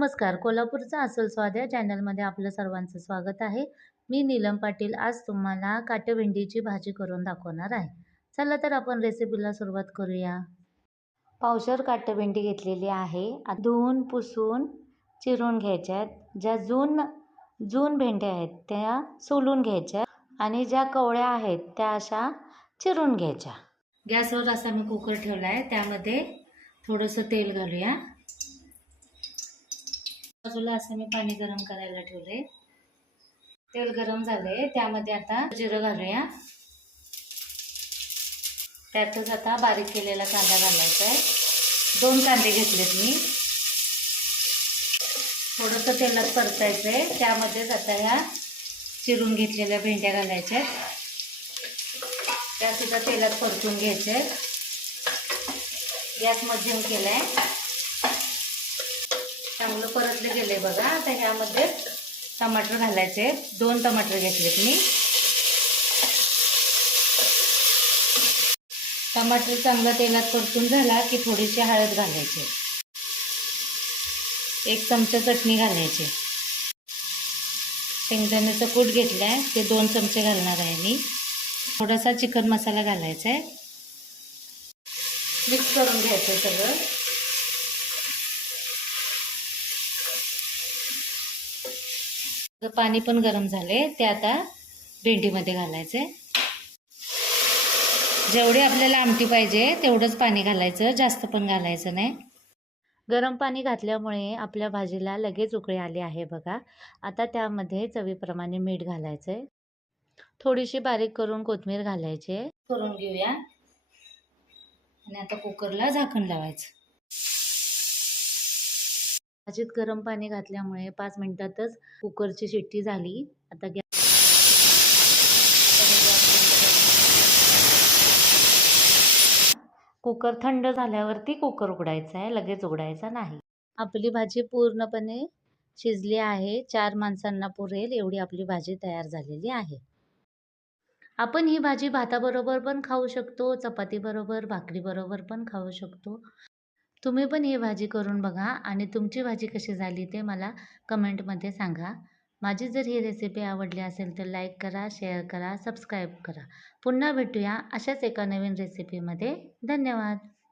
नमस्कार. कोल्हापूरचा असल स्वाद या चॅनलमध्ये आपलं सर्वांचं स्वागत आहे. मी नीलम पाटील आज तुम्हाला काटेभेंडीची भाजी करून दाखवणार आहे. चला तर आपण रेसिपीला सुरुवात करूया. पावशर काटेभेंडी घेतलेली आहे. धुवून पुसून चिरून घ्यायच्या आहेत ज्या जून जून भेंड्या आहेत त्या सोलून घ्यायच्या आणि ज्या कवळ्या आहेत त्या अशा चिरून घ्यायच्या. गॅसवर असा मी कुकर ठेवला आहे त्यामध्ये थोडंसं तेल घालूया. बाजूला असं मी पाणी गरम करायला ठेवले. तेल गरम झाले त्यामध्ये आता जिरं घालूया. त्यातच आता बारीक केलेला कांदा घालायचा आहे दोन कांदे घेतलेत मी. थोडंसं तेलात परतायचं आहे त्यामध्येच आता ह्या चिरून घेतलेल्या भेंड्या घालायच्या आहेत त्या सुद्धा तेलात परतून घ्यायच्या गॅस मध्यम केला आहे चांगलं परतलं गेले बघा. आता ह्यामध्ये टमाटर घालायचे. दोन टमाटर घेतलेत मी. टमाटर चांगला तेलात परतून झाला की थोडीशी हळद घालायची. एक चमचा चटणी घालायची. शेंगदाण्याचं कूट घेतलं आहे ते दोन चमचे घालणार आहे मी. थोडासा चिकन मसाला घालायचा आहे मिक्स करून घ्यायचं सगळं. पाणी पण गरम झाले ते आता भेंडीमध्ये घालायचे जेवढी आपल्याला आमटी पाहिजे तेवढंच पाणी घालायचं जास्त पण घालायचं नाही. गरम पाणी घातल्यामुळे आपल्या भाजीला लगेच उकळी आली आहे बघा. आता त्यामध्ये चवीप्रमाणे मीठ घालायचं आहे थोडीशी बारीक करून कोथमीर घालायची. आहे करून घेऊया. आणि आता कुकरला झाकण लावायचं. भाजीत गरम पाणी घातल्यामुळे पाच मिनिटातच कुकरची शिट्टी झाली. आता गॅस कुकर थंड झाल्यावरती कुकर उघडायचा आहे लगेच उघडायचा नाही. आपली भाजी पूर्णपणे शिजली आहे. चार माणसांना पुरेल एवढी आपली भाजी तयार झालेली आहे. आपण ही भाजी भाताबरोबर पण खाऊ शकतो चपातीबरोबर भाकरीबरोबर पण खाऊ शकतो. तुम्ही पण ही भाजी करून बघा आणि तुमची भाजी कशी झाली ते मला कमेंटमध्ये सांगा. माझी जर ही रेसिपी आवडली असेल तर लाईक करा शेअर करा सबस्क्राईब करा. पुन्हा भेटूया अशाच एका नवीन रेसिपीमध्ये. धन्यवाद.